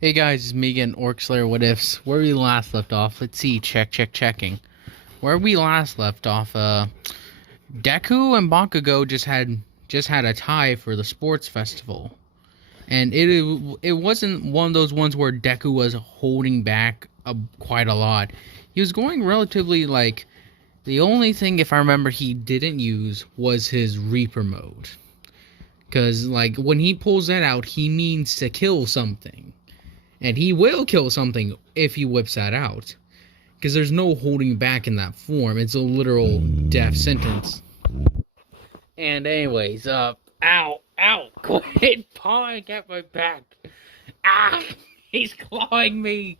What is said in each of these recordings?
Hey guys, it's me again, Orc Slayer What Ifs. Where we last left off, let's see, checking. Where we last left off, Deku and Bakugo just had a tie for the sports festival. And it wasn't one of those ones where Deku was holding back quite a lot. He was going relatively the only thing, if I remember, he didn't use was his Reaper mode. Cause when he pulls that out, he means to kill something. And he will kill something if he whips that out. Because there's no holding back in that form. It's a literal death sentence. And anyways, ow, quit pawing at my back. Ah, he's clawing me.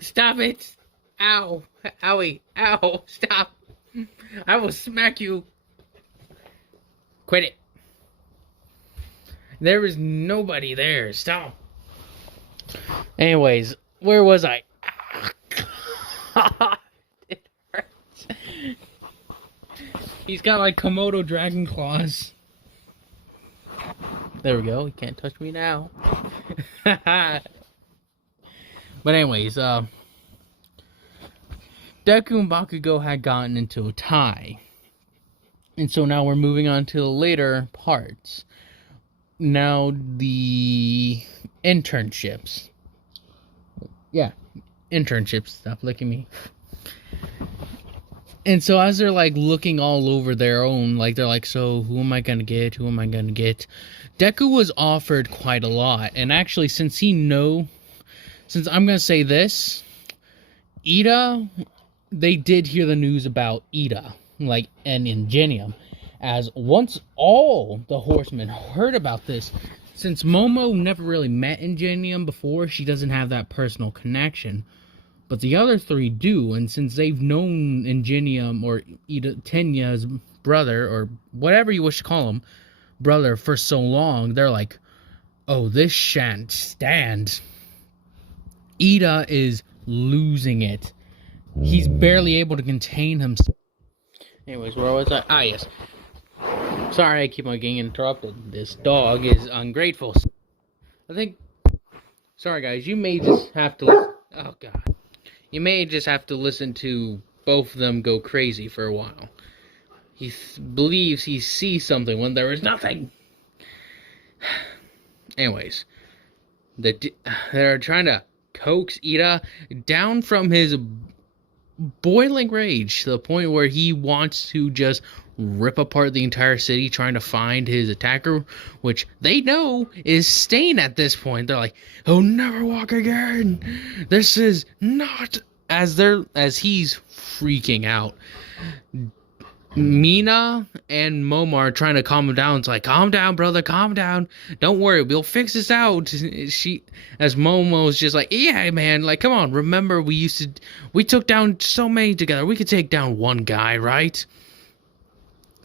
Stop it. Ow, owie, ow, stop. I will smack you. Quit it. There is nobody there. Stop. Anyways, where was I? It hurts. He's got Komodo dragon claws. There we go. He can't touch me now. But anyways, Deku and Bakugo had gotten into a tie. And so now we're moving on to the later parts. Now the internships. Yeah, internships. Stop licking me. And so as they're looking all over their own, they're so who am I gonna get? Who am I gonna get? Deku was offered quite a lot, and actually since I'm gonna say this, Ida, they did hear the news about Ida, and Ingenium, as once all the horsemen heard about this, since Momo never really met Ingenium before, she doesn't have that personal connection. But the other three do, and since they've known Ingenium or Tenya's brother, or whatever you wish to call him, brother, for so long, they're oh, this shan't stand. Ida is losing it. He's barely able to contain himself. Anyways, where was I? Ah, yes. Sorry, I keep on getting interrupted. This dog is ungrateful. I think... Sorry, guys. You may just have to... Oh, God. You may just have to listen to both of them go crazy for a while. He believes he sees something when there is nothing. Anyways. They're trying to coax Ida down from his boiling rage to the point where he wants to just rip apart the entire city trying to find his attacker, which they know is Stain at this point. They're he'll never walk again. This is not... As he's freaking out, Mina and Momo are trying to calm him down. It's calm down, brother, calm down. Don't worry, we'll fix this out. As Momo's just yeah, man, come on. Remember, we took down so many together. We could take down one guy, right?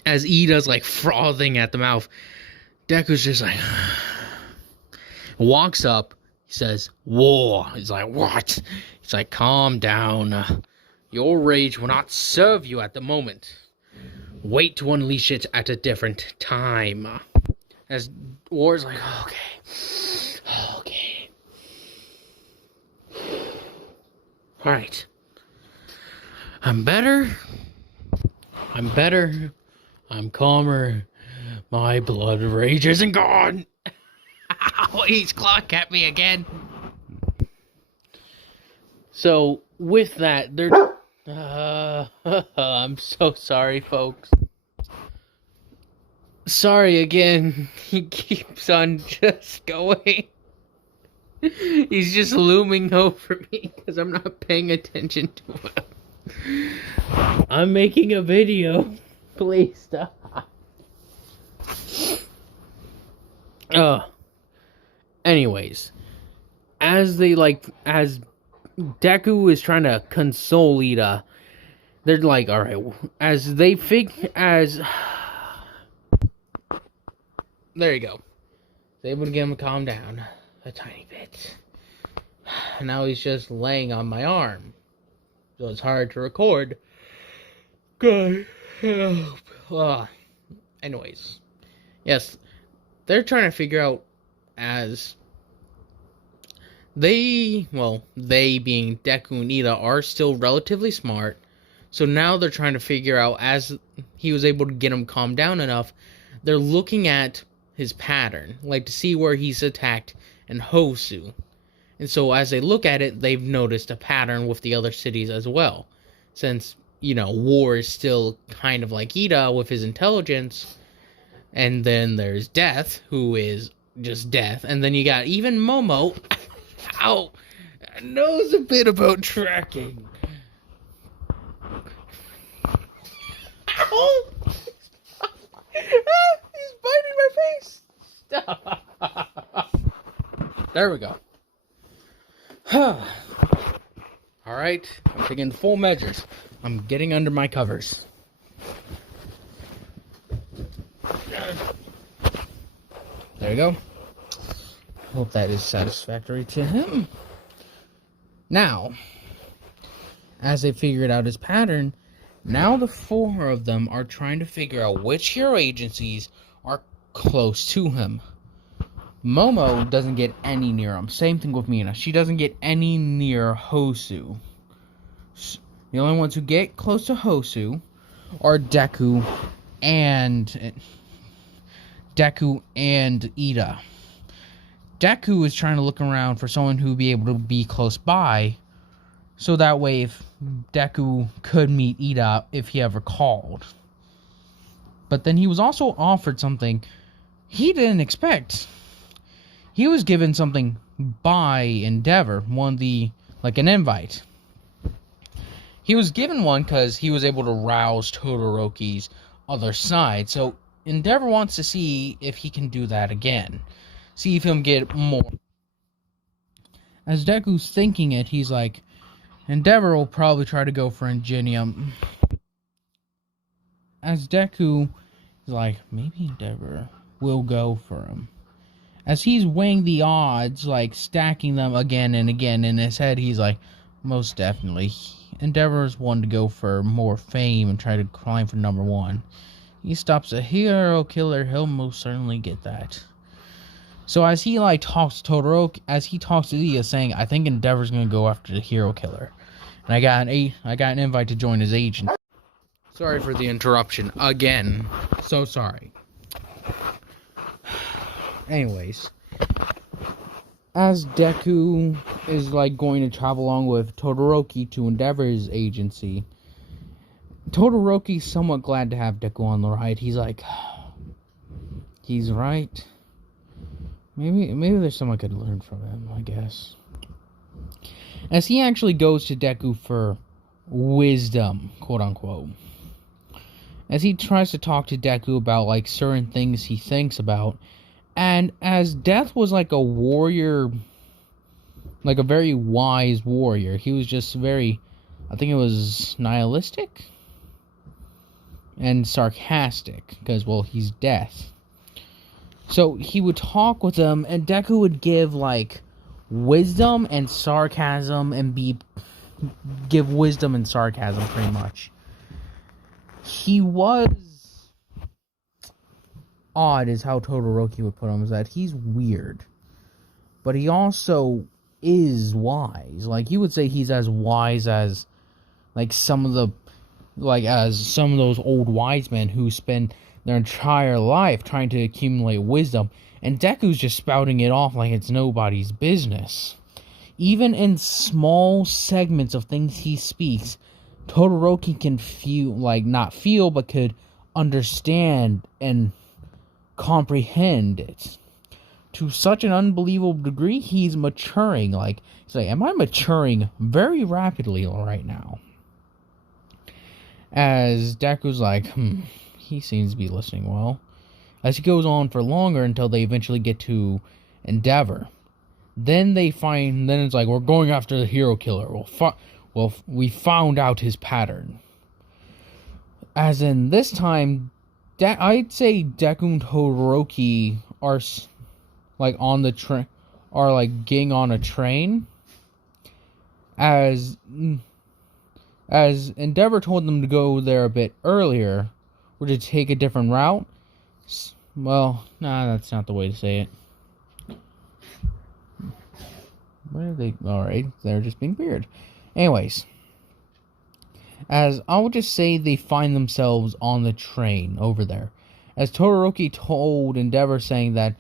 As Ida's frothing at the mouth, Deku's just walks up. He says, war. He's what? He's calm down. Your rage will not serve you at the moment. Wait to unleash it at a different time. As War's okay. Alright. I'm better. I'm calmer. My blood rage isn't gone. He's clawing at me again. So, with that, they're... I'm so sorry, folks. Sorry again. He keeps on just going. He's just looming over me because I'm not paying attention to him. I'm making a video. Please stop. Anyways, as Deku is trying to console Ida, they're alright, there you go. He's able to get him to calm down a tiny bit. Now he's just laying on my arm, so it's hard to record. God help. Anyways, yes, they're trying to figure out as They being Deku and Ida are still relatively smart. So now they're trying to figure out, as he was able to get him calmed down enough, they're looking at his pattern, like to see where he's attacked in Hosu. And so as they look at it, they've noticed a pattern with the other cities as well. Since, War is still kind of like Ida with his intelligence. And then there's Death, who is just Death. And then you got even Momo. Ow! Knows a bit about tracking. Ow! He's biting my face. Stop. There we go. Alright, I'm taking full measures. I'm getting under my covers. There you go. Hope that is satisfactory to him. Now, as they figured out his pattern, now the four of them are trying to figure out which hero agencies are close to him. Momo doesn't get any near him. Same thing with Mina. She doesn't get any near Hosu. The only ones who get close to Hosu are Deku and Ida. Deku is trying to look around for someone who would be able to be close by, so that way if Deku could meet Ida if he ever called. But then he was also offered something he didn't expect. He was given something by Endeavor, an invite. He was given one because he was able to rouse Todoroki's other side. So Endeavor wants to see if he can do that again. See if he'll get more. As Deku's thinking it, he's like, Endeavor will probably try to go for Ingenium. As Deku is like, maybe Endeavor will go for him. As he's weighing the odds, like stacking them again and again in his head, he's like, most definitely. Endeavor is one to go for more fame and try to climb for number one. He stops a hero killer, he'll most certainly get that. So as he talks to Todoroki, as he talks to Ida, saying, I think Endeavor's gonna go after the hero killer. And I got an invite to join his agent. Sorry for the interruption again. So sorry. Anyways, as Deku is going to travel along with Todoroki to Endeavor's agency, Todoroki's somewhat glad to have Deku on the ride. He's like, he's right. Maybe there's something I could learn from him, I guess. As he actually goes to Deku for wisdom, quote unquote. As he tries to talk to Deku about certain things he thinks about. And as Death was a warrior, a very wise warrior, he was just very, I think it was nihilistic and sarcastic, because, he's Death. So he would talk with him, and Deku would give, wisdom and sarcasm, and give wisdom and sarcasm, pretty much. He was odd, is how Todoroki would put him, is that he's weird, but he also is wise. He would say he's as wise as some of those old wise men who spend their entire life trying to accumulate wisdom, and Deku's just spouting it off like it's nobody's business. Even in small segments of things he speaks, Todoroki can not feel, but could understand and comprehend it. To such an unbelievable degree, he's maturing. He's like, am I maturing very rapidly right now? As Deku's like, he seems to be listening well. As he goes on for longer until they eventually get to Endeavor. Then it's like, we're going after the hero killer. We found out his pattern. As in this time, I'd say Deku and Todoroki are on the train, are getting on a train. As Endeavor told them to go there a bit earlier, or to take a different route. Well, nah, that's not the way to say it. Where are they? Alright, they're just being weird. Anyways, as I would just say they find themselves on the train over there. As Todoroki told Endeavor, saying that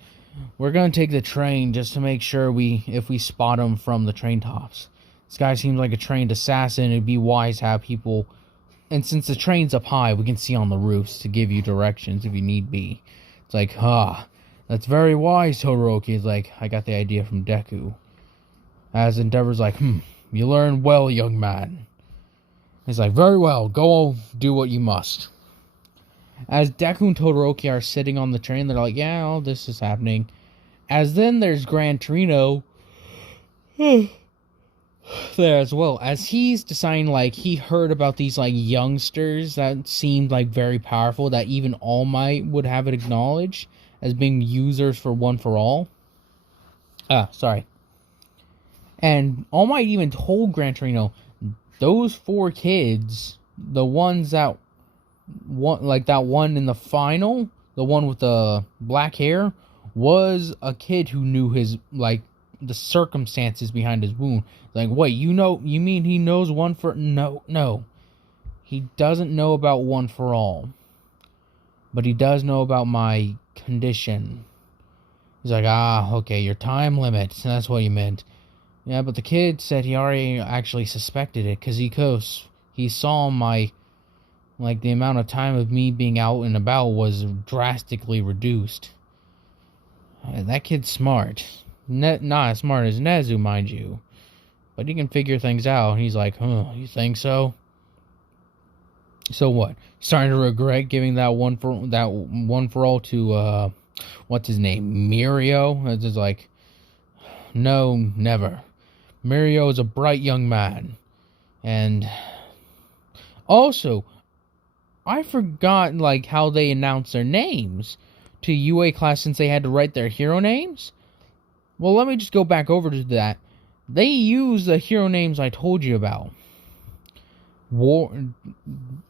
we're gonna take the train just to make sure if we spot him from the train tops. This guy seems like a trained assassin. It'd be wise to have people, and since the train's up high, we can see on the roofs to give you directions if you need be. It's like, that's very wise, Todoroki. It's like, I got the idea from Deku. As Endeavor's like, you learn well, young man. He's like, very well, go do what you must. As Deku and Todoroki are sitting on the train, they're like, yeah, all this is happening. As then there's Gran Torino there as well. As he's deciding, like, he heard about these, like, youngsters that seemed, like, very powerful, that even All Might would have it acknowledged as being users for One for All. Sorry. And All Might even told Gran Torino, those 4 kids, the ones that that one in the final, the one with the black hair, was a kid who knew his, like, the circumstances behind his wound. Like, wait, you mean he knows One for... No. He doesn't know about One for All. But he does know about my condition. He's like, okay, your time limit. That's what he meant. Yeah, but the kid said he already actually suspected it, because he saw my... like, the amount of time of me being out and about was drastically reduced. That kid's smart. Not as smart as Nezu, mind you. But he can figure things out. He's like, you think so? So what? Starting to regret giving that one for all to, what's his name? Mirio? It's just like, no, never. Mirio is a bright young man. And also, I forgot, like, how they announced their names to UA class since they had to write their hero names. Well, let me just go back over to that. They used the hero names I told you about.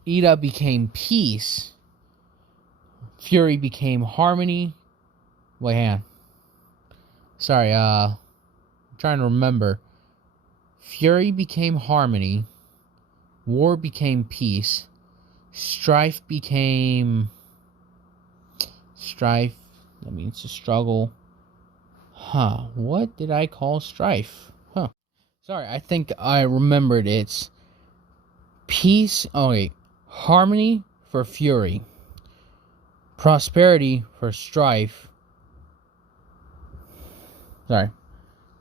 Ida became Peace. Fury became Harmony. Wait, hang on. Sorry, I'm trying to remember. Fury became Harmony. War became Peace. Strife became... Strife. That means to struggle. What did I call Strife? Sorry, I think I remembered. It's Peace. Oh, wait. Harmony for Fury. Prosperity for Strife. Sorry.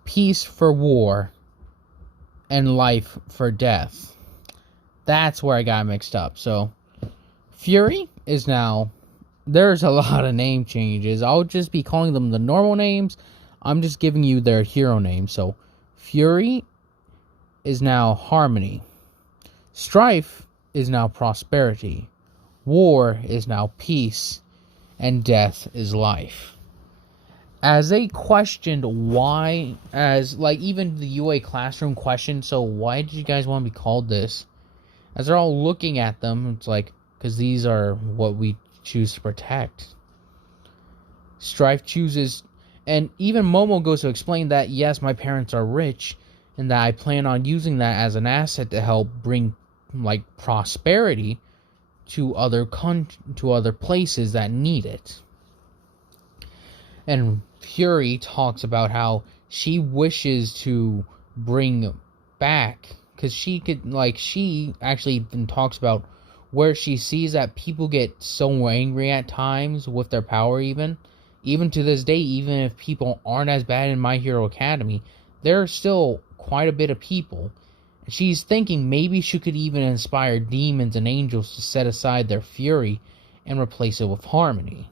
Peace for War. And Life for Death. That's where I got mixed up. So, Fury is now... There's a lot of name changes. I'll just be calling them the normal names. I'm just giving you their hero names. So, Fury is now Harmony. Strife is now Prosperity. War is now Peace. And Death is Life. As they questioned why, as, like, even the UA classroom questioned, so why did you guys want to be called this? As they're all looking at them, it's like, because these are what we choose to protect. Strife chooses, and even Momo goes to explain that, yes, my parents are rich, and that I plan on using that as an asset to help bring, like, prosperity to other places that need it. And Fury talks about how she wishes to bring back, because she actually even talks about where she sees that people get so angry at times with their power, even to this day, even if people aren't as bad in My Hero Academy, there are still quite a bit of people. And she's thinking maybe she could even inspire demons and angels to set aside their fury and replace it with harmony.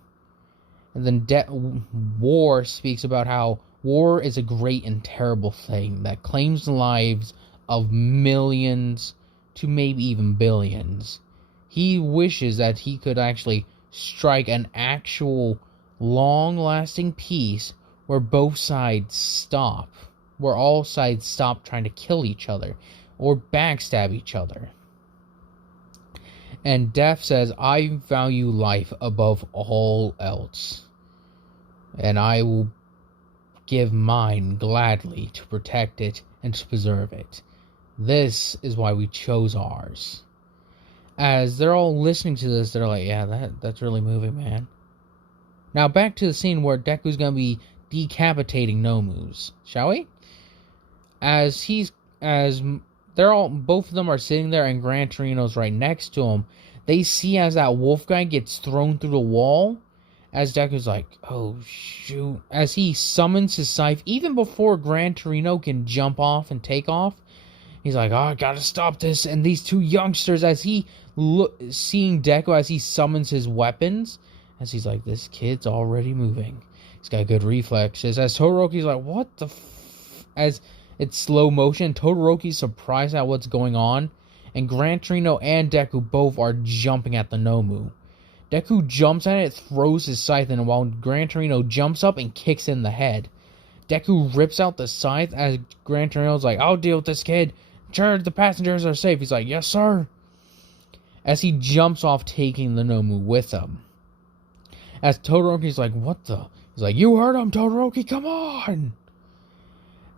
And then War speaks about how war is a great and terrible thing that claims the lives of millions to maybe even billions. He wishes that he could actually strike an actual long-lasting peace where both sides stop. Where all sides stop trying to kill each other or backstab each other. And Death says, I value life above all else. And I will give mine gladly to protect it and to preserve it. This is why we chose ours. As they're all listening to this, they're like, yeah, that's really moving, man. Now back to the scene where Deku's gonna be decapitating Nomus, shall we? As they're all, both of them are sitting there and Gran Torino's right next to him, they see as that wolf guy gets thrown through the wall, as Deku's like, oh shoot, as he summons his scythe, even before Gran Torino can jump off and take off, he's like, oh, I gotta stop this. And these two youngsters, as he seeing Deku as he summons his weapons, as he's like, this kid's already moving. He's got good reflexes. As Todoroki's like, what the as it's slow motion, Todoroki's surprised at what's going on, and Gran Torino and Deku both are jumping at the Nomu. Deku jumps at it, throws his scythe in, while Gran Torino jumps up and kicks in the head. Deku rips out the scythe as Gran Torino's like, I'll deal with this kid. Sure, the passengers are safe. He's like, yes, sir. As he jumps off, taking the Nomu with him. As Todoroki's like, what the? He's like, you heard him, Todoroki, come on!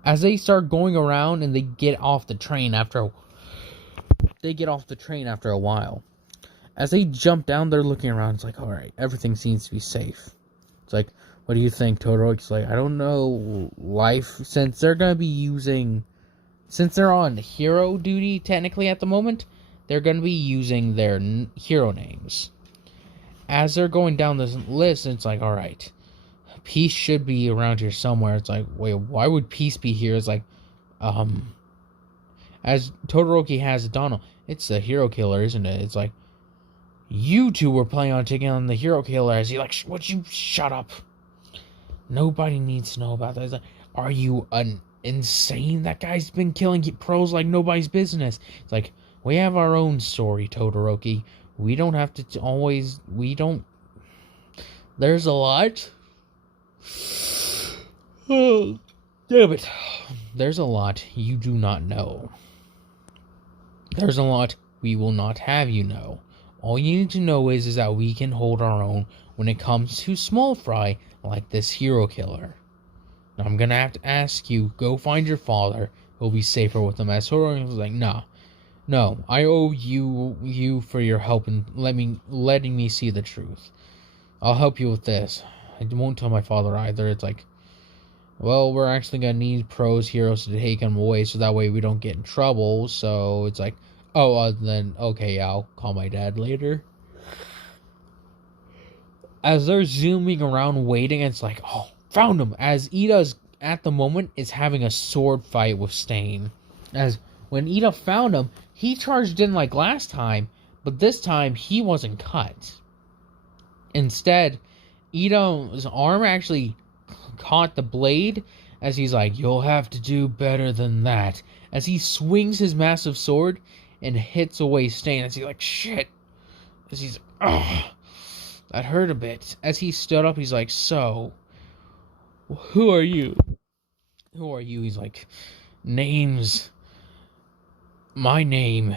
As they start going around and they get off the train after a while. As they jump down, they're looking around. It's like, alright, everything seems to be safe. It's like, what do you think, Todoroki's like, I don't know, since they're on hero duty technically at the moment, they're going to be using their hero names. As they're going down this list, it's like, alright, Peace should be around here somewhere. It's like, wait, why would Peace be here? It's like, as Todoroki has Donald, it's the hero killer, isn't it? It's like, you two were planning on taking on the hero killer. As he like, would you shut up? Nobody needs to know about that. It's like, are you insane? That guy's been killing pros like nobody's business. It's like, we have our own story, Todoroki. We don't have to always... There's a lot. Oh, damn it. There's a lot you do not know. There's a lot we will not have you know. All you need to know is that we can hold our own when it comes to small fry like this hero killer. Now I'm gonna have to ask you, go find your father. We'll be safer with him. As Todoroki was like, no, I owe you for your help and letting me see the truth. I'll help you with this. I won't tell my father either. It's like, well, we're actually gonna need pros, heroes to take him away so that way we don't get in trouble. So it's like, then okay, yeah, I'll call my dad later. As they're zooming around waiting, it's like, oh, found him. As Ida's at the moment is having a sword fight with Stain. As when Ida found him, he charged in like last time, but this time he wasn't cut. Instead, Ida's arm actually caught the blade, as he's like, you'll have to do better than that. As he swings his massive sword and hits away Stain, as he's like, shit. As he's, that hurt a bit. As he stood up, he's like, so, who are you? Who are you? He's like, my name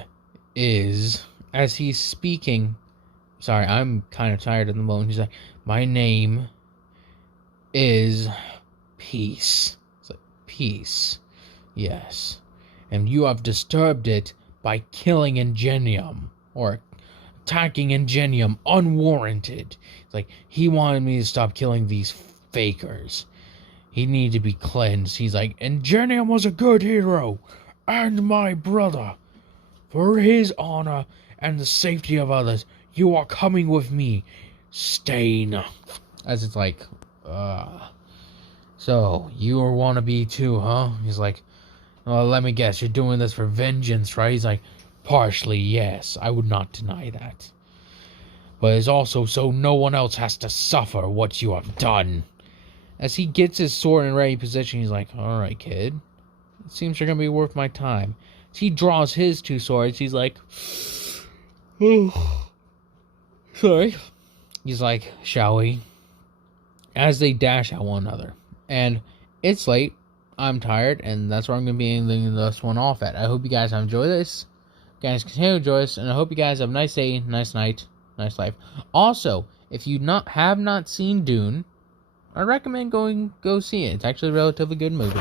is, as he's speaking, sorry, I'm kind of tired at the moment. He's like, my name is Peace. It's like, Peace. Yes. And you have disturbed it by killing Ingenium, or attacking Ingenium unwarranted. It's like, he wanted me to stop killing these fakers. He needed to be cleansed. He's like, Ingenium was a good hero, and my brother. For his honor and the safety of others, you are coming with me, Stain. As it's like, so, you are wannabe too, huh? He's like, well, let me guess, you're doing this for vengeance, right? He's like, partially, yes, I would not deny that. But it's also so no one else has to suffer what you have done. As he gets his sword in ready position, he's like, alright, kid. It seems you're gonna be worth my time. As he draws his two swords, he's like, oh, sorry. He's like, shall we? As they dash at one another. And it's late. I'm tired, and that's where I'm going to be ending this one off at. I hope you guys have enjoyed this. You guys continue to enjoy this, and I hope you guys have a nice day, nice night, nice life. Also, if you have not seen Dune, I recommend go see it. It's actually a relatively good movie.